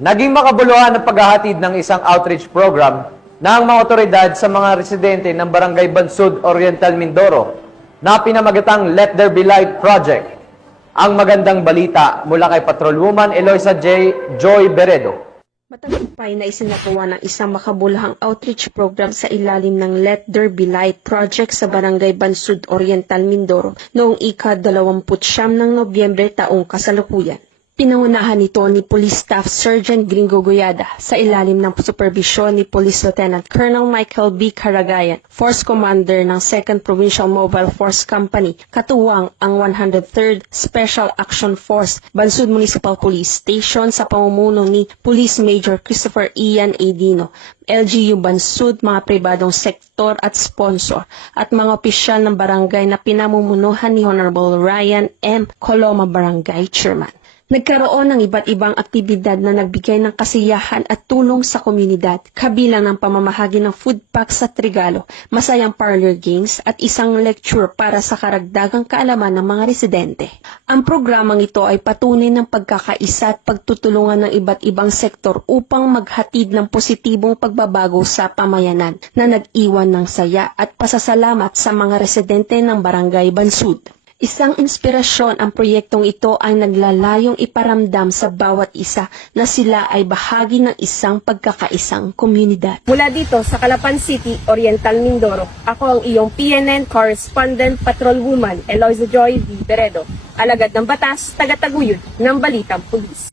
Naging makabuluhan ang paghahatid ng isang outreach program ng mga otoridad sa mga residente ng Barangay Bansud, Oriental Mindoro na pinamagatang Let There Be Light Project. Ang magandang balita mula kay Patrolwoman Eloisa J. Joy Beredo. Matagumpay na isinagawa ng isang makabuluhang outreach program sa ilalim ng Let There Be Light Project sa Barangay Bansud, Oriental Mindoro noong ika-29 ng Nobyembre taong kasalukuyan. Pinangunahan nito ni Police Staff Sergeant Gringo Goyada sa ilalim ng superbisyon ni Police Lieutenant Colonel Michael B. Caragayan, Force Commander ng 2nd Provincial Mobile Force Company, katuwang ang 103rd Special Action Force, Bansud Municipal Police Station sa pamumuno ni Police Major Christopher Ian Adino, LGU Bansud, mga pribadong sektor at sponsor, at mga opisyal ng barangay na pinamumunuhan ni Honorable Ryan M. Coloma Barangay Chairman. Nagkaroon ng iba't ibang aktibidad na nagbigay ng kasiyahan at tulong sa komunidad, kabilang ng pamamahagi ng food packs sa Trigalo, masayang parlor games at isang lecture para sa karagdagang kaalaman ng mga residente. Ang programang ito ay patunay ng pagkakaisa at pagtutulungan ng iba't ibang sektor upang maghatid ng positibong pagbabago sa pamayanan na nag-iwan ng saya at pasasalamat sa mga residente ng Barangay Bansud. Isang inspirasyon ang proyektong ito ay naglalayong iparamdam sa bawat isa na sila ay bahagi ng isang pagkakaisang komunidad. Mula dito sa Calapan City, Oriental Mindoro, ako ang iyong PNN Correspondent Patrolwoman Eloisa Joy V. Beredo, alagad ng batas, tagataguyod ng Balitang Pulis.